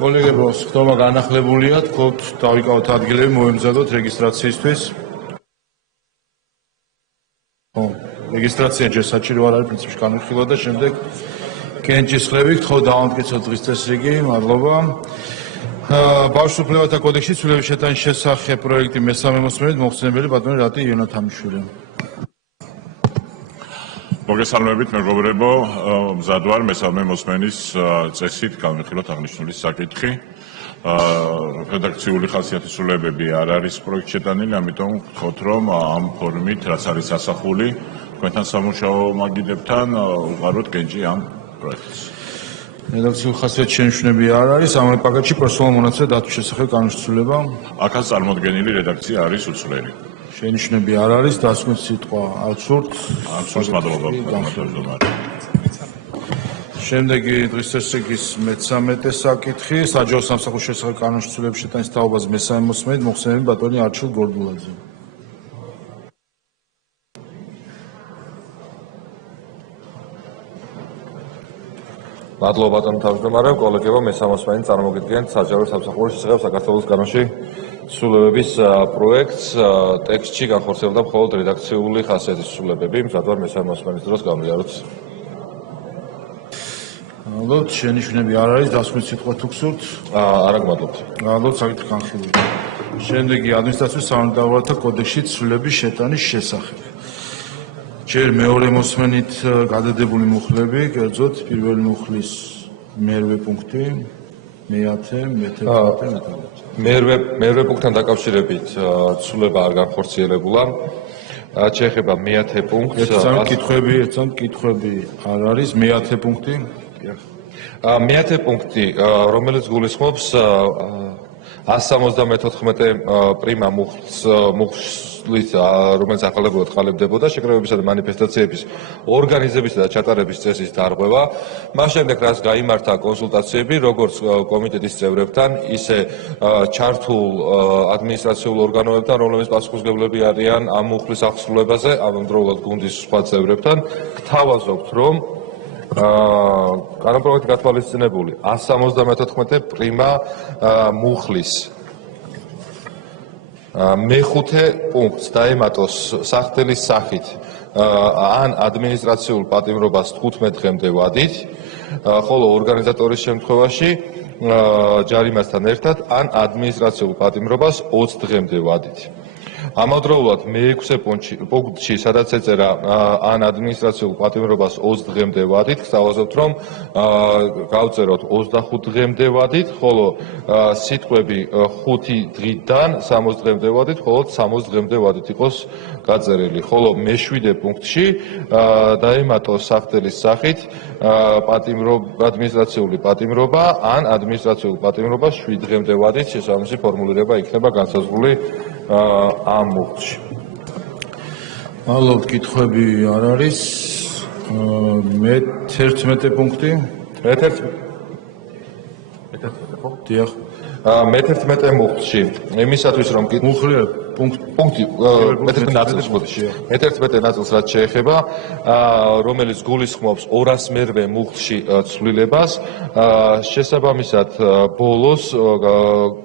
კოლეგებო, ხდომა განახლებულია, თქვით დავიკავოთ ადგილები, მოემზადოთ რეგისტრაციისთვის. რეგისტრაცია ჯერ საჭირო არ არის, პრინციპში განვიხილოთ და შემდეგ კენჭისყრებით გთხოვთ დავამტკიცოთ დღის წესრიგი, მადლობა. ბავშვთა უფლებათა კოდექსში ცვლილების შეტანის შესახებ პროექტი მესამე მოსმენით მოხსენებელი ბატონი რატი იონათამიშვილი. მოგესალმებით მეგობრებო, მზად ვარ მესამე მოსმენის წესით განვიხილოთ აღნიშნული საკითხი. რედაქციული ხასიათის ცვლილებები არ არის პროექტში შეტანილი, ამიტომ ვთქვათ, რომ ამ ფორმით, რაც არის ასახული, თქვენთან სამუშაო მაგიდებთან უყაროთ კენჭი ამ პროექტს. რედაქციული ხასიათის შენიშვნები არ არის, ამ პაკეტში პერსონალურ მონაცემთა დაცვის შესახებ განვიხილება. აქაც წარმოდგენილი რედაქცია არის უცვლელი. შენიშვნები არ არის, დასკვნის სიტყვა აბსურდ. მადლობა. შემდეგი დღის წესრიგის მე-13 საკითხი, საჯარო სამსახურის შესახებ კანონში ცვლილების შეტანის თაობას მესამე მოსმენით მოხსენებელი ბატონი არჩილ გორდულაძე. მადლობა ბატონო თავმჯდომარე, კოლეგებო, მესამე მოსმენით წარმოგიდგენთ საჯარო სამსახურის შესახებ საქართველოს კანონში ცვლილებების პროექტს. ტექსტში განხორციელდა მხოლოდ რედაქციული ხასიათის ცვლილებები, მზად ვარ მესამე მოსმენის დროს გამიაროთ. მადლობთ, შენიშვნები არ არის, დასკვნის სიტყვა თუ გსურთ? არა გმადლობთ. მადლობთ, საკითხი განხილულია. შემდეგი ადმინისტრაციის სამართალთა კოდექსში ცვლილების შეტანის შესახებ. ჯერ მეორე მოსმენით გადადებული მუხლები, კერძოდ პირველი მუხლის მერვე პუნქტი, მე-10, მე-11. მერვე პუნქტთან დაკავშირებით ცვლილება არ განხორციელებულა. შეეხება მე-10 პუნქტს. ერთად კითხვები არ არის, მე-10 პუნქტი. მე-10 პუნქტი, რომელიც გულისხმობს 174 პრიმა მუხლის, რომელიც ახალგაზრდულად ყალიბდებოდა შეკრებებისა და მანიფესტაციების ორგანიზებისა და ჩატარების წესის დარღვევა. მას შემდეგ რაც გაიმართა კონსულტაციები როგორც კომიტეტის წევრებთან, ისე ჩართულ ადმინისტრაციულ ორგანოებთან, რომლებიც პასუხისმგებლები არიან ამ მუხლის აღსრულებაზე, ამავდროულად გუნდის სხვა წევრებთან, გთავაზობთ, რომ კანონპროექტი გათვალისწინებული 174 პრიმა მუხლის მე-5 პუნქტს დაემატოს სახდელის სახით ან ადმინისტრაციულ პატიმრობას 15 დღემდე ვადით, ხოლო ორგანიზატორის შემთხვევაში ჯარიმასთან ერთად ან ადმინისტრაციულ პატიმრობას 20 დღემდე ვადით. ამავდროულად მე-6 პუნქტში, სადაც ეწერა ან ადმინისტრაციულ პატიმრობას 20 დღემდე ვადით, გთავაზობთ, რომ გავწეროთ 25 დღემდე ვადით, ხოლო სიტყვები 5 დღიდან 60 დღემდე ვადით, ხოლო 60 დღემდე ვადით იყოს გაწერილი. ხოლო მე-7 პუნქტში დაემატოს სახდელის სახით ადმინისტრაციული პატიმრობა ან ადმინისტრაციულ პატიმრობას 7 დღემდე ვადით, შესაბამისი ფორმულირება იქნება განსაზღვრული ამ მუხლში. მადლობთ, კითხვები არ არის. მე-11 პუნქტი. დიახ. მე-11 მუხლში იმისათვის რომ პუნქტი მე-11 ნაწილს რაც შეეხება, რომელიც გულისხმობს 200 მერვე მუხლში ცვლილებას, შესაბამისად ბოლოს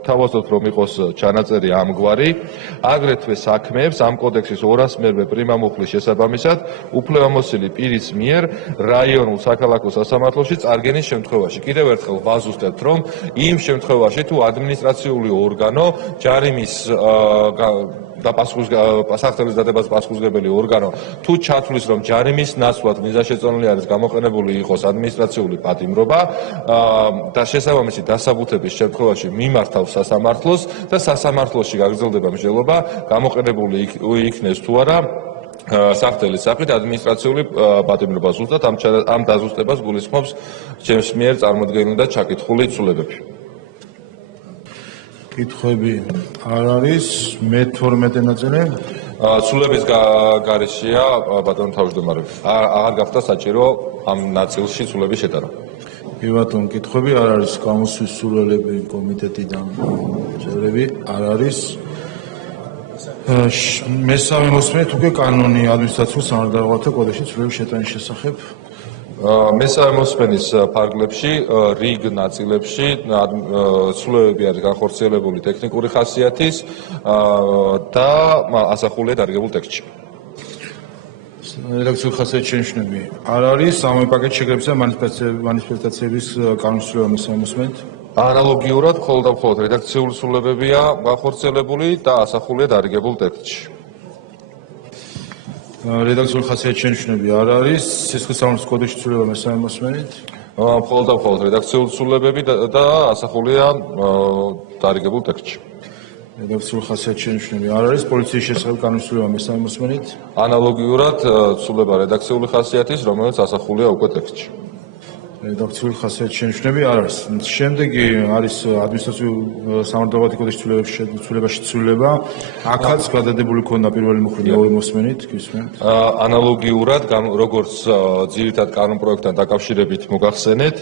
თავაზობთ, რომ იყოს ჩანაწერი ამგვარი, აგრეთვე საქმეებს ამ კოდექსის 200 მერვე პრიმა მუხლის შესაბამისად უფლებამოსილი პირის მიერ რაიონულ საქალაქო სასამართლოში წარგენის შემთხვევაში. კიდევ ერთხელ ვაზუსტებთ, რომ იმ შემთხვევაში თუ ადმინისტრაციული ორგანო ჯარიმის და სახდელის დადებას პასუხისმგებელი ორგანო თუ ჩათვლის, რომ ჯარიმის ნაცვლად მიზანშეწონილი არის გამოყენებული იყოს ადმინისტრაციული პატიმრობა და შესაბამისი დასაბუთების შემთხვევაში მიმართავს სასამართლოს და სასამართლოში გაგრძელდება მსჯელობა, გამოყენებული იქნეს თუ არა სახდელის სახით ადმინისტრაციული პატიმრობა. ზუსტად ამ დაზუსტებას გულისხმობს ჩემს მიერ წარმოდგენილი და ჩაკითხული ცვლილებები. კითხვები არ არის. მე-12 ნაწილი. ცვლილების გარეშეა ბატონო თავმჯდომარე. აღარ გახდა საჭირო ამ ნაწილში ცვლილების შეტანა. კი ბატონო, კითხვები არ არის. გამოსვლის სურვილები კომიტეტიდან წევრები არ არის. მესამე მოსმენით უკვე კანონი ადმინისტრაციულ სამართალთა კოდექსში ცვლილების შეტანის შესახებ მესამე მოსმენის ფარგლებში რიგ ნაწილებში ცვლილებები არის განხორციელებული ტექნიკური ხასიათის და ასახულია დარგებულ ტექსტში. რედაქციული ხასიათის შენიშვნები არ არის ამავე პაკეტში შეგრებისა მანიფესტაციების განსრულება მესამე მოსმენით. ანალოგიურად მხოლოდ და მხოლოდ რედაქციული ცვლილებებია განხორციელებული და ასახულია დარგებულ ტექსტში. რედაქციული ხასიათის შენიშვნები არ არის სისხლის სამართლის კოდექსში ცვლილება მესამე მოსმენით. მხოლოდ და მხოლოდ რედაქციული ცვლილებები და ასახულია დარგებულ ტექსტში. რედაქციული ხასიათის შენიშვნები არ არის პოლიციის შესახებ განსრულება მესამე მოსმენით. ანალოგიურად ცვლილება რედაქციული ხასიათის, რომელიც ასახულია უკვე ტექსტში. რედაქციული ხასიათის შენიშვნები არ არის. შემდეგი არის ადმინისტრაციული სამართლებრივი კოდექსის ცვლილებაში ცვლილება. აქაც გადადებული ქონდა პირველი მუხლი მეორე მოსმენით, გისმენთ. ანალოგიურად, როგორც ძირითად კანონპროექტთან დაკავშირებით მოგახსენეთ,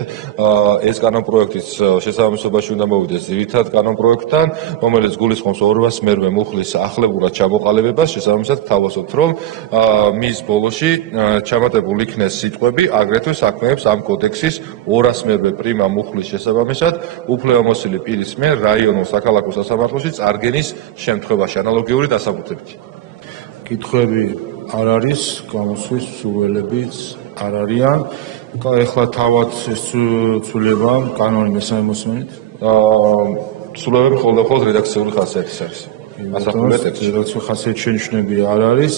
ეს კანონპროექტის შესაბამისობაში უნდა მოვიდეს ძირითად კანონპროექტთან, რომელიც გულისხმობს 200 მერვე მუხლის ახლებურად ჩამოყალიბებას, შესაბამისად გთავაზობთ, რომ მის ბოლოში ჩამატებული იქნეს სიტყვები, აგრეთვე საქმეებს ამ კოდექსის 200 მერვე პრიმა მუხლის შესაბამისად უფლებამოსილი პირის მიერ რაიონულ საქალაქო სასამართლოში წარგენის შემთხვევაში ანალოგიური დასაბუთებით. კითხვები არ არის, გამოსვლის სურვილებიც არ არიან. ეხლა თავად ეს ცვლილება კანონი მესამე მოსმენით. ცვლილებები მხოლოდ და მხოლოდ რედაქციული ხასიათის არის. ასახულია ტექსტში. რედაქციული ხასიათის შენიშვნები არ არის.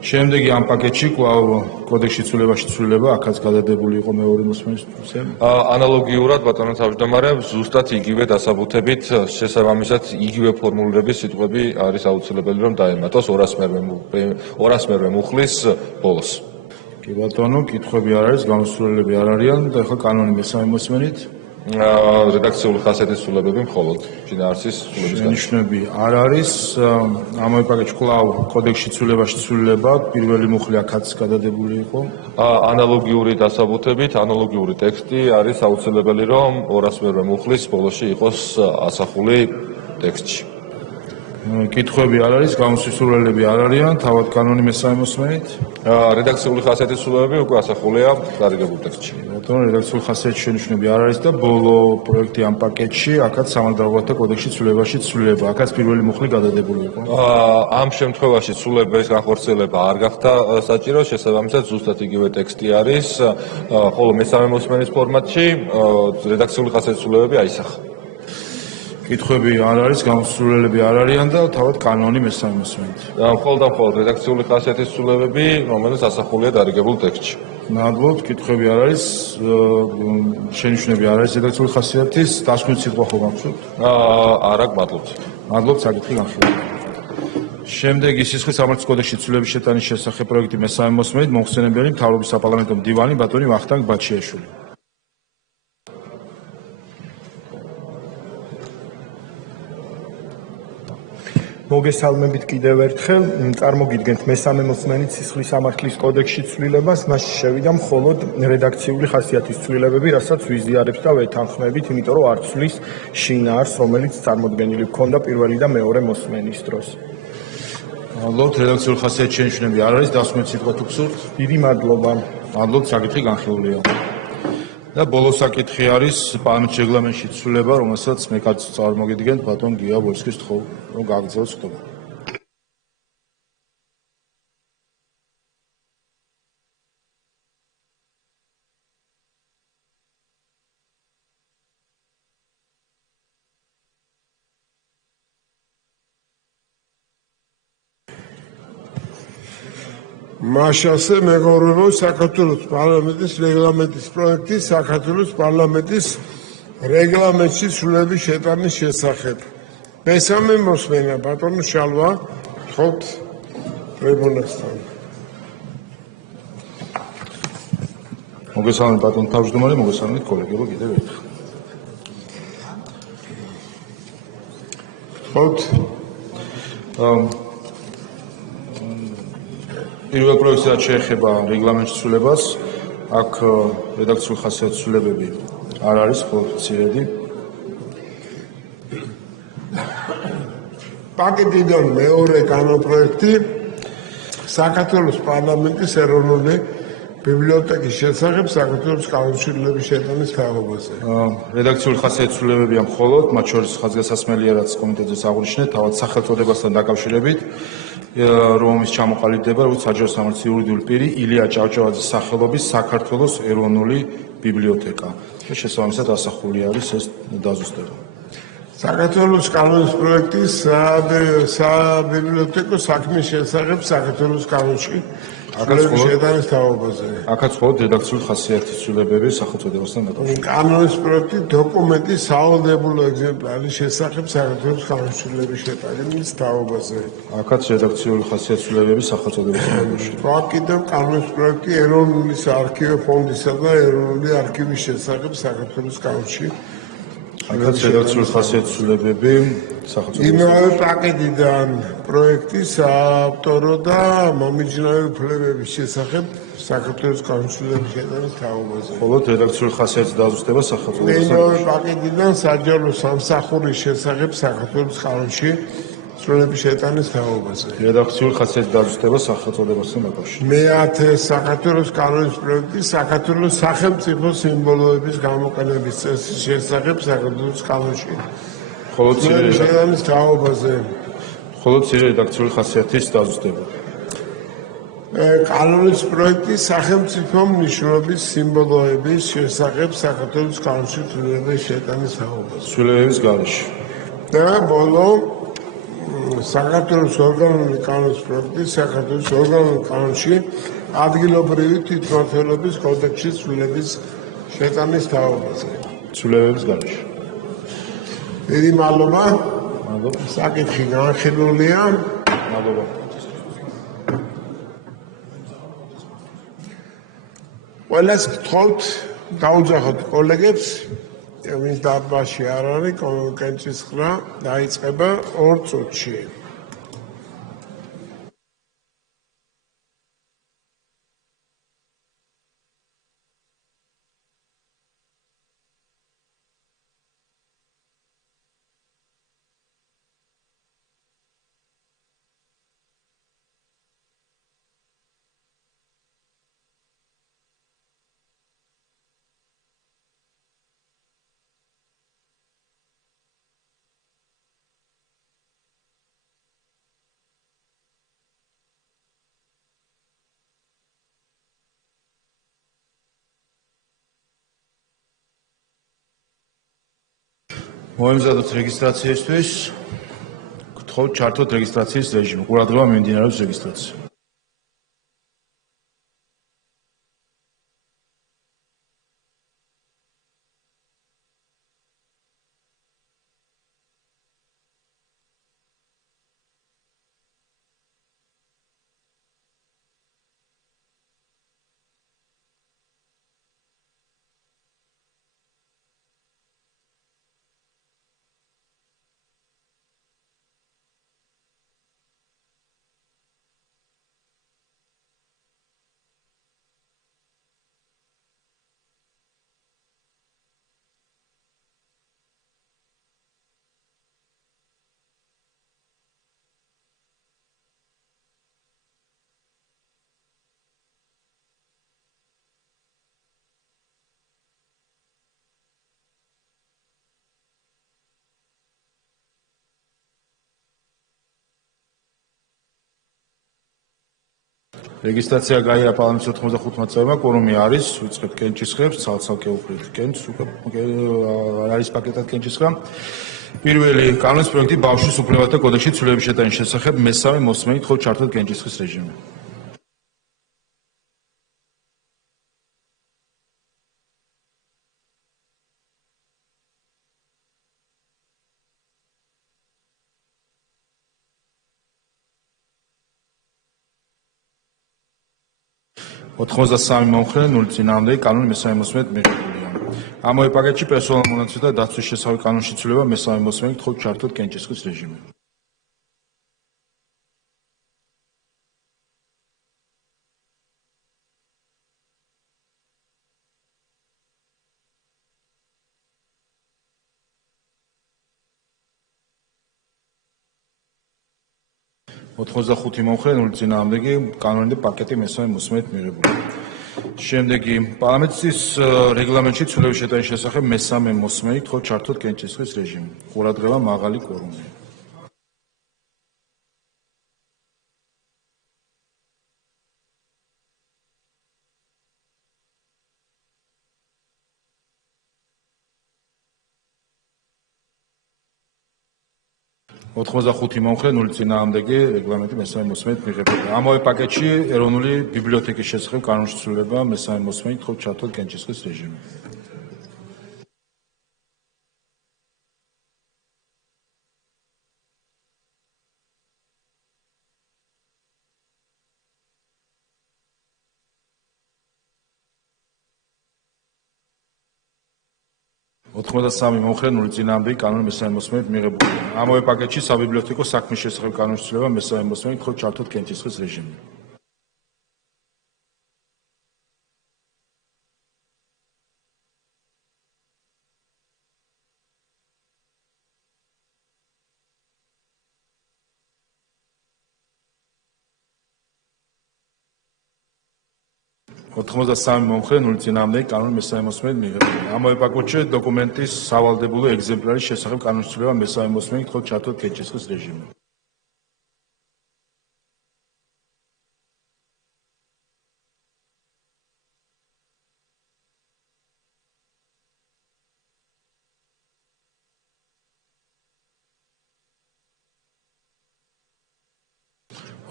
შემდეგი ამ პაკეტში კვლავ კოდექსში ცვლილებაში ცვლილება, აქაც გადადებული იყო მეორე მოსმენის თვისება. ანალოგიურად ბატონო თავმჯდომარე, ზუსტად იგივე დასაბუთებით, შესაბამისად იგივე ფორმულირების სიტყვები არის აუცილებელი, რომ დაემატოს 200 მერვე მუხლის ბოლოს. კი ბატონო, კითხვები არ არის, გამოსვლელები არ არიან და ახლა კანონი მესამე მოსმენით. რედაქციული ხასიათის ცვლილებები მხოლოდ შინაარსის ცვლილების შენიშვნები არ არის. ამავე პაკეტში კვლავ კოდექსში ცვლილებაში ცვლილება, პირველი მუხლი აქაც გადადებული იყო. ანალოგიური დასაბუთებით, ანალოგიური ტექსტი არის აუცილებელი, რომ 200 მერვე მუხლის ბოლოში იყოს ასახული ტექსტში. კითხვები არ არის, გამოსვლის სურვილები არ არიან, თავად კანონი მესამე მოსმენით. რედაქციული ხასიათის ცვლილებები უკვე ასახულია დარგებულ ტექსტში. ბატონო, რედაქციული ხასიათის შენიშვნები არ არის და ბოლო პროექტი ამ პაკეტში, აქაც სამართლებრივთა კოდექსში ცვლილებაში ცვლილება, აქაც პირველი მუხლი გადადებული იყო. ამ შემთხვევაში ცვლილების განხორციელება არ გახდა საჭირო, შესაბამისად ზუსტად იგივე ტექსტი არის, ხოლო მესამე მოსმენის ფორმატში რედაქციული ხასიათის ცვლილებები აისახა. კითხვები არ არის, გამოსვლელები არ არიან და თავად კანონი მესამე მოსმენით. მხოლოდ და მხოლოდ რედაქციული ხასიათის ცვლილებები, რომელიც ასახულია დარგებულ ტექსტში. ნადლობთ, კითხვები არ არის, შენიშვნები არ არის რედაქციული ხასიათის, დასკვნითი სიტყვა ხო გახსოვთ? არა, მადლობთ. ნადლობთ, საკითხი განხილულია. შემდეგი სისხლის სამართლის კოდექსში ცვლილების შეტანის შესახებ პროექტი მესამე მოსმენით, მომხსენებელი მთავრობის საპარლამენტო მდივანი ბატონი ვახტანგ ბაჩიაშვილი. მოგესალმებით კიდევ ერთხელ. წარმოგიდგენთ მესამე მოსმენით სისხლის სამართლის კოდექსში ცვლილებას, მასში შევიდა მხოლოდ რედაქციული ხასიათის ცვლილებები, რასაც ვიზიარებთ და ვეთანხმებით, იმიტომ რომ არ ცვლის შინაარსს, რომელიც წარმოდგენილი ჰქონდა პირველი და მეორე მოსმენის დროს. მადლობთ, რედაქციული ხასიათის შენიშვნები არ არის, დასკვნითი სიტყვა თუ გსურთ? დიდი მადლობა. მადლობთ, საკითხი განხილულია. და ბოლო საკითხი არის პარლამენტის რეგლამენტში ცვლილება, რომელსაც მე წარმოგიდგენთ ბატონ გია ვოლსკის თხოვ, რომ გააგრძელოს ხტობა. მაშასე მეგობრებო, საქართველოს პარლამენტის რეგლამენტის პროექტი საქართველოს პარლამენტის რეგლამენტში ცვლილების შეტანის შესახებ. მესამე მოსმენა ბატონო შალვა, გთხოვთ ტრიბუნასთან. მოგესალმებით ბატონ თავმჯდომარე, მოგესალმებით კოლეგებო კიდევ ერთხელ. გთხოვთ პირველ პროექტს რაც შეეხება რეგლამენტის ცვლილებას, აქ რედაქციული ხასიათის ცვლილებები არ არის, მხოლოდ მცირედი. პაკეტიდან მეორე კანონპროექტი საქართველოს პარლამენტის ეროვნული ბიბლიოთეკის შესახებ საქართველოს კანონმდებლობის შეტანის თაობაზე. რედაქციული ხასიათისმცვლილებებია მხოლოდ, მათ შორის ხაზგასასმელია, რაც კომიტეტს აღნიშნეთ, თავად სახელწოდებასთან დაკავშირებით, რომლის ჩამოყალიბდება, როგორც საჯარო სამართლის იურიდიული პირი ილია ჭავჭავაძის სახელობის საქართველოს ეროვნული ბიბლიოთეკა. შესაბამისად ასახული არის ეს დაზუსტება. საქართველოს კანონის პროექტის საბიბლიოთეკო საქმის შესახებ საქართველოს კანონში შეტანის თაობაზე. აქაც მხოლოდ რედაქციული ხასიათისმცვლილებები სახელწოდებასთან დაკავშირებით. კანონის პროექტი დოკუმენტის სავალდებულო ეგზემპლარის შესახებ საქართველოს კანონმდებლობის შეტანის თაობაზე. აქაც რედაქციული ხასიათისმცვლილებები სახელწოდებასთან დაკავშირებით. აქ კიდევ კანონის პროექტი ეროვნული საარქივო ფონდისა და ეროვნული არქივის შესახებ საქართველოს კანონში. აქაც რედაქციული ხასიათისმცვლილებები სახელწოდებასთან. იმავე პაკეტიდან პროექტის ავტორო და მომიჯნავე უფლებების შესახებ საქართველოს კანონმდებლობის შეტანის თაობაზე. მხოლოდ რედაქციული ხასიათის დაზუსტება სახელწოდებასთან იმავე დაკავშირებით. პაკეტიდან საჯარო სამსახურის შესახებ საქართველოს კანონში ცვლილების შეტანის თაობაზე. რედაქციული ხასიათის დაზუსტება სახელწოდებასთან დაკავშირებით. მე-10 საქართველოს კანონის პროექტი საქართველოს სახელმწიფო სიმბოლოების გამოყენების წესის შესახებ საქართველოს კანონში მხოლოდ ცვლილების შეტანის თაობაზე. რედაქციული ხასიათის დაზუსტება. კანონის პროექტი სახელმწიფო მნიშვნელობის სიმბოლოების შესახებ საქართველოს კანონში ცვლილების შეტანის თაობაზე. ცვლილებების გარეშე. და ბოლო საქართველოს ორგანული კანონის პროექტი საქართველოს ორგანულ კანონში ადგილობრივი თვითმმართველობის კოდექსის ცვლილების შეტანის თაობაზე. ცვლილებების გარეშე. დიდი მადლობა. მადლობა. საკითხი განხილულია. მადლობა. ყველას გთხოვთ გაუძახოთ კოლეგებს, ვინც დაბაში არ არის, კენჭისყრა დაიწყება 2 წუთში. მოემზადოთ რეგისტრაციისთვის. გთხოვთ ჩართოთ რეგისტრაციის რეჟიმი. ყურადღება მიმდინარეობს რეგისტრაცია. რეგისტრაცია გაიარა პარლამენტის 95 წევრმა, კორუმი არის, ვიწყებთ კენჭისყრებს, ცალ-ცალკე უყრით კენჭს, არის პაკეტად კენჭისყრა. პირველი კანონის პროექტი ბავშვის უფლებათა კოდექსში ცვლილების შეტანის შესახებ მესამე მოსმენით ხო ჩართოთ კენჭისყრის რეჟიმი. ოთხმოცდასამი მომხრე, 0 წინააღმდეგი კანონი მესამე მოსმენით მიღებულია. ამავე პაკეტში პერსონალურ მონაცემთა და დაცვის შესახებ კანონში ცვლილება მესამე მოსმენით ხო ჩართოთ კენჭისყრის რეჟიმი. ოთხმოცდახუთი მომხრე, 0 წინააღმდეგი კანონი და პაკეტი მესამე მოსმენით მიღებულია. შემდეგი პარლამენტის რეგლამენტში ცვლილების შეტანის შესახებ მესამე მოსმენით ხო ჩართოთ კენჭისყრის რეჟიმი. ყურადღება მაღალი კვორუმი. ოთხმოცდახუთი მომხრე, 0 წინააღმდეგი რეგლამენტი მესამე მოსმენით მიღებულია. ამავე პაკეტში ეროვნული ბიბლიოთეკის შესახებ კანონში ცვლილება მესამე მოსმენით ხო ჩართოთ კენჭისყრის რეჟიმი. ოთხმოცდასამი მომხრე, 0 წინააღმდეგი კანონი მესამე მოსმენით მიღებულია. ამავე პაკეტში საბიბლიოთეკო საქმის შესახებ კანონში ცვლილება მესამე მოსმენით ხო ჩართოთ კენჭისყრის რეჟიმი. ოთხმოცდასამი მომხრე, 0 წინააღმდეგი კანონი მესამე მოსმენით მიღებულია. ამავე პაკეტში დოკუმენტის სავალდებულო ეგზემპლარის შესახებ კანონში ცვლილება მესამე მოსმენით ხო ჩართოთ კენჭისყრის რეჟიმი.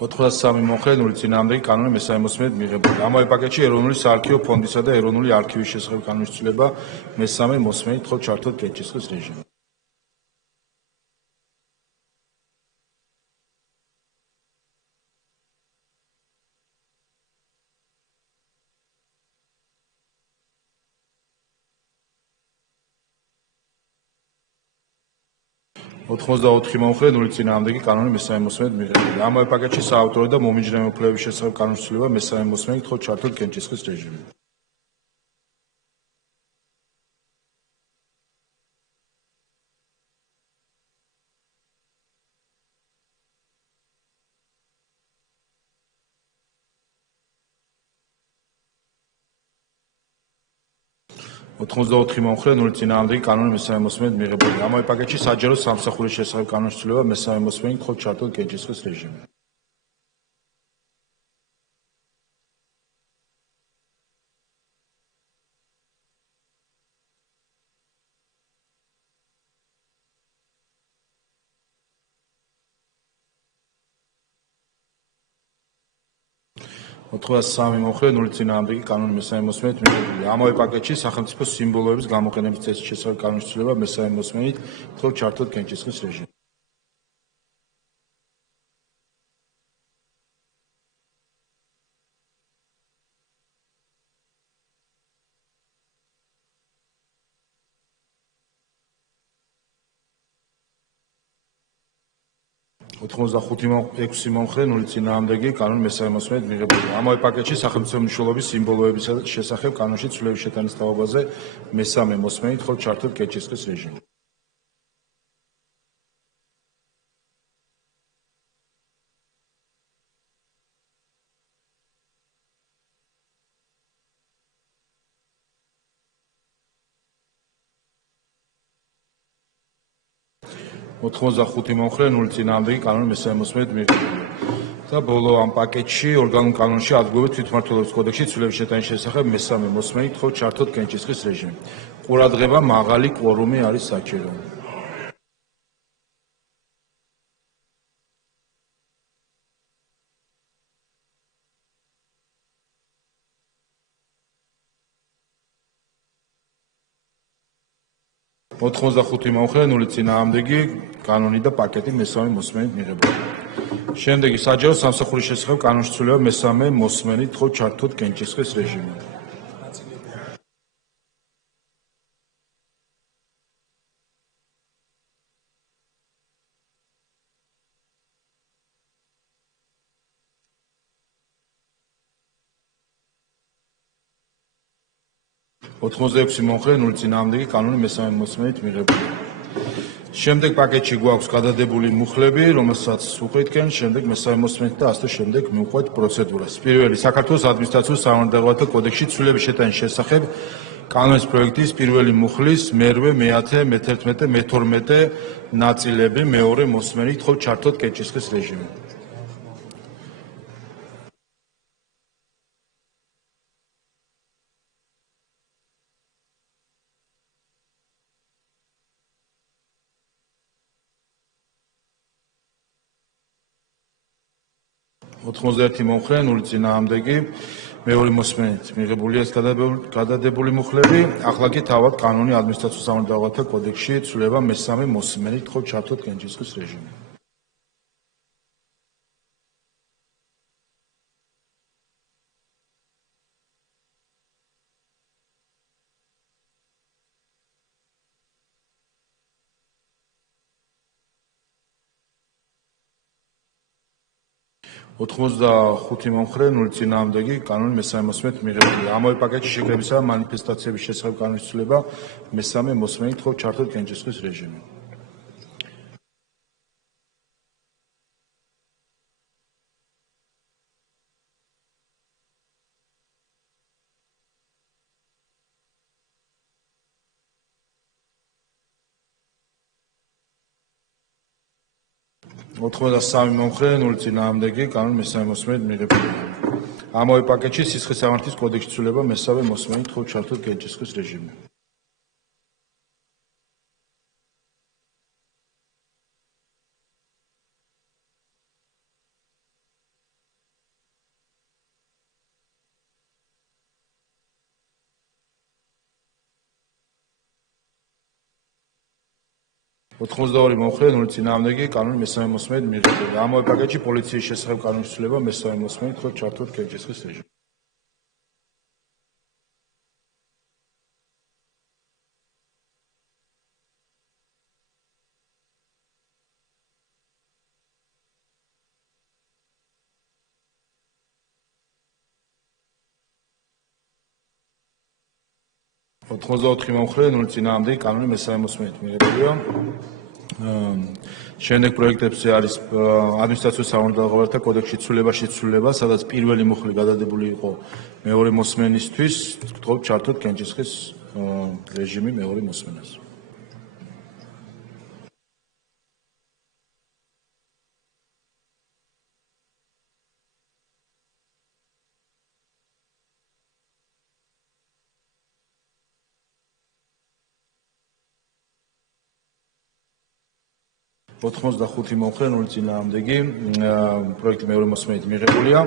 ოთხმოცდასამი მომხრე, 0 წინააღმდეგი კანონი მესამე მოსმენით მიღებულია. ამავე პაკეტში ეროვნული საარქივო ფონდისა და ეროვნული არქივის შესახებ კანონში ცვლილება მესამე მოსმენით ხო ჩართოთ კენჭისყრის რეჟიმი. ოთხმოცდაოთხი მომხრე, 0 წინააღმდეგი კანონი მესამე მოსმენით მიღებულია. ამავე პაკეტში საავტორო და მომიჯნავე უფლებების შესახებ კანონში ცვლილება მესამე მოსმენით ხო ჩართოთ კენჭისყრის რეჟიმი. ოთხმოცდაოთხი მომხრე, 0 წინააღმდეგი კანონი მესამე მოსმენით მიღებულია. ამავე პაკეტში საჯარო სამსახურის შესახებ კანონში ცვლილება მესამე მოსმენით ხო ჩართოთ კენჭისყრის რეჟიმი. ოთხმოცდასამი მომხრე, 0 წინააღმდეგი კანონი მესამე მოსმენით მიღებულია. ამავე პაკეტში სახელმწიფო სიმბოლოების გამოყენების წესის შესახებ კანონში ცვლილება მესამე მოსმენით ხო ჩართოთ კენჭისყრის რეჟიმი. ოთხმოცდახუთი ექვსი მომხრე, 0 წინააღმდეგი კანონი მესამე მოსმენით მიღებულია. ამავე პაკეტში სახელმწიფო მნიშვნელობის სიმბოლოების შესახებ კანონში ცვლილების შეტანის თაობაზე მესამე მოსმენით ხო ჩართოთ კენჭისყრის რეჟიმი. ოთხმოცდახუთი მომხრე, 0 წინააღმდეგი კანონი მესამე მოსმენით მიღებულია. და ბოლო ამ პაკეტში ორგანულ კანონში ადგილობრივ თვითმმართველობის კოდექსში ცვლილების შეტანის შესახებ მესამე მოსმენით ხო ჩართოთ კენჭისყრის რეჟიმი. ყურადღება მაღალი კვორუმი არის საჭირო. ოთხმოცდახუთი მომხრე, 0 წინააღმდეგი კანონი და პაკეტი მესამე მოსმენით მიღებულია. შემდეგი საჯარო სამსახურის შესახებ კანონში ცვლილება მესამე მოსმენით ხო ჩართოთ კენჭისყრის რეჟიმი. ოთხმოცდაექვსი მომხრე, 0 წინააღმდეგი კანონი მესამე მოსმენით მიღებულია. შემდეგ პაკეტში გვაქვს გადადებული მუხლები, რომელსაც უყიდკენ, შემდეგ მესამე მოსმენით და ასე შემდეგ მივყვეთ პროცედურას. პირველი საქართველოს ადმინისტრაციული სამართლებრივათა კოდექსში ცვლილების შეტანის შესახებ კანონის პროექტის პირველი მუხლის მერვე, მე-10, მე-11, მე-12 ნაწილები მეორე მოსმენით თხოვთ ჩართოთ კენჭისყრის რეჟიმი. ოთხმოცდაერთი მომხრე, 0 წინააღმდეგი, მეორე მოსმენით მიღებულია ეს გადადებული მუხლები. ახლა კი თავად კანონი ადმინისტრაციულ სამართლებრივათა კოდექსში ცვლილება მესამე მოსმენით თხოვთ ჩართოთ კენჭისყრის რეჟიმი. ოთხმოცდახუთი მომხრე, 0 წინააღმდეგი, კანონი მესამე მოსმენით მიღებულია. ამავე პაკეტში შეკრებისა და მანიფესტაციების შესახებ კანონის ცვლილება მესამე მოსმენით თხოვთ ჩართოთ კენჭისყრის რეჟიმი. ოთხმოცდასამი მომხრე, 0 წინააღმდეგი, კანონი მესამე მოსმენით მიღებულია. ამავე პაკეტში სისხლის სამართლის კოდექსში ცვლილება მესამე მოსმენით თხოვთ ჩართოთ კენჭისყრის რეჟიმი. ოთხმოცდაორი მომხრე, 0 წინააღმდეგი, კანონი მესამე მოსმენით მიღებულია. ამავე პაკეტში პოლიციის შესახებ კანონის ცვლილება მესამე მოსმენით თხოვთ ჩართოთ კენჭისყრის რეჟიმი. ოთხმოცდაოთხი მომხრე, 0 წინააღმდეგი, კანონი მესამე მოსმენით მიღებულია. შემდეგ პროექტებზე არის ადმინისტრაციულ სამართლებრივათა კოდექსში ცვლილება, სადაც პირველი მუხლი გადადებული იყო მეორე მოსმენისთვის, თხოვთ ჩართოთ კენჭისყრის რეჟიმი მეორე მოსმენას. ოთხმოცდახუთი მომხრე, 0 წინააღმდეგი, პროექტი მეორე მოსმენით მიღებულია.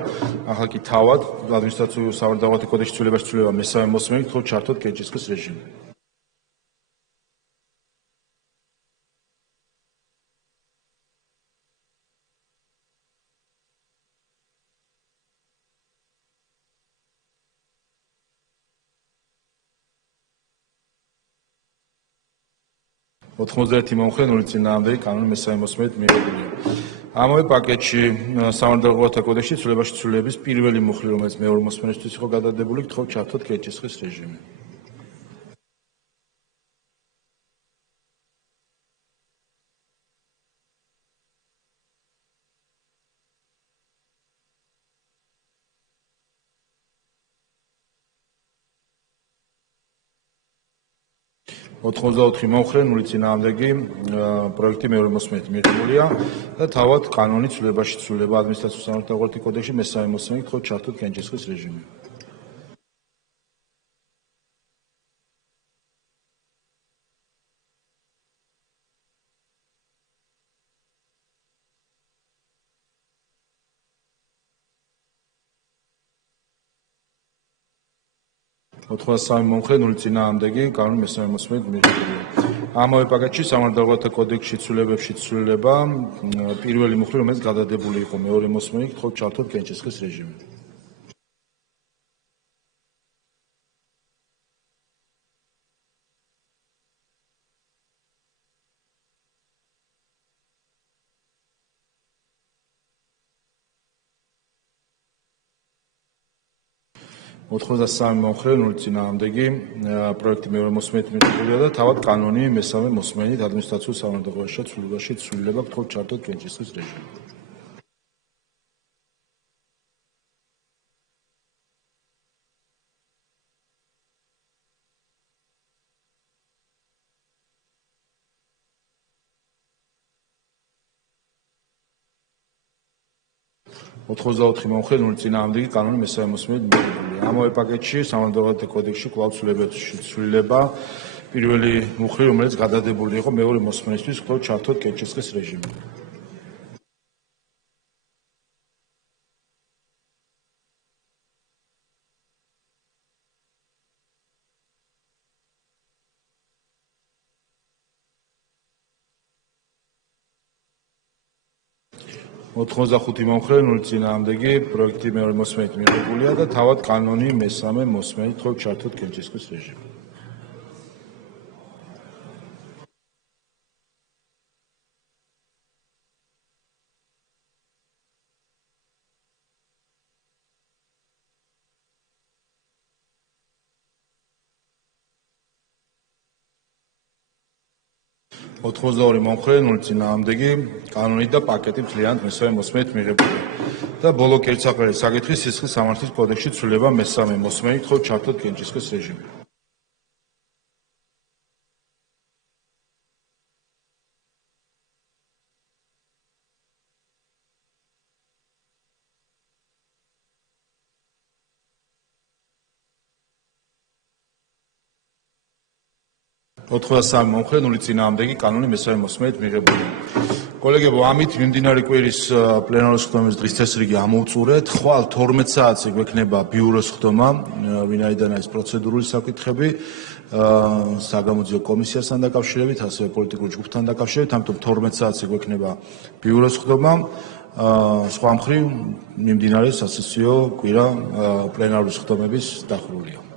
ახლა კი თავად ადმინისტრაციულ სამართლებრივათა კოდექსში ცვლილება მესამე მოსმენით თხოვთ ჩართოთ კენჭისყრის რეჟიმი. ოთხმოცდაერთი მომხრე, 0 წინააღმდეგი, კანონი მესამე მოსმენით მიღებულია. ამავე პაკეტში სამართლებრივათა კოდექსში ცვლილების პირველი მუხლი, რომელიც მეორე მოსმენისთვის იყო გადადებული, თხოვთ ჩართოთ კენჭისყრის რეჟიმი. ოთხმოცდაოთხი მომხრე, 0 წინააღმდეგი, პროექტი მეორე მოსმენით მიღებულია და თავად კანონი ცვლილება ადმინისტრაციულ სამართლებრივათა კოდექსში მესამე მოსმენით თხოვთ ჩართოთ კენჭისყრის რეჟიმი. ოთხმოცდასამი მომხრე, 0 წინააღმდეგი, კანონი მესამე მოსმენით მიღებულია. ამავე პაკეტში სამართლებრივათა კოდექსში ცვლილება პირველი მუხლი, რომელიც გადადებული იყო მეორე მოსმენით, თხოვთ ჩართოთ კენჭისყრის რეჟიმი. 83 მომხრე, 0 წინააღმდეგი, პროექტი მეორე მოსმენით მიღებულია და თავად კანონი მესამე მოსმენით ადმინისტრაციულ სამართლებრივ ცვლილებაში ცვლილება გთხოვთ ჩართოთ კენჭისყრის რეჟიმი. ოთხმოცდაოთხი მომხრე, 0 წინააღმდეგი, კანონი მესამე მოსმენით მიღებულია. ამავე პაკეტში სამართლებრივ კოდექსში კვლავ ცვლილება პირველი მუხლი, რომელიც გადადებული იყო მეორე მოსმენისთვის, გთხოვთ ჩართოთ კენჭისყრის რეჟიმი. ოთხმოცდახუთი მომხრე, 0 წინააღმდეგი, პროექტი მეორე მოსმენით მიღებულია და თავად კანონი მესამე მოსმენით გთხოვთ ჩართოთ კენჭისყრის რეჟიმი. ოთხმოცდაორი მომხრე, 0 წინააღმდეგი, კანონით და პაკეტი მთლიანად მესამე მოსმენით მიღებულია. და ბოლო კერცაყრელი საკითხი სისხლის სამართლის კოდექსში ცვლილება მესამე მოსმენით გთხოვთ ჩართოთ კენჭისყრის რეჟიმი. ოთხმოცდასამი მომხრე, 0 წინააღმდეგი, კანონი მესამე მოსმენით მიღებულია. კოლეგებო, ამით მიმდინარე კვირის პლენარის ხდომის დღის წესრიგი ამოვწურეთ. ხვალ 12 საათზე გვექნება ბიუროს ხდომა, ვინაიდან არის პროცედურული საკითხები, საგამოძიო კომისიასთან დაკავშირებით, ასევე პოლიტიკურ ჯგუფთან დაკავშირებით, ამიტომ 12 საათზე გვექნება ბიუროს ხდომა. სხვა მხრივ მიმდინარე სასესიო კვირა პლენარის ხდომების დახურულია.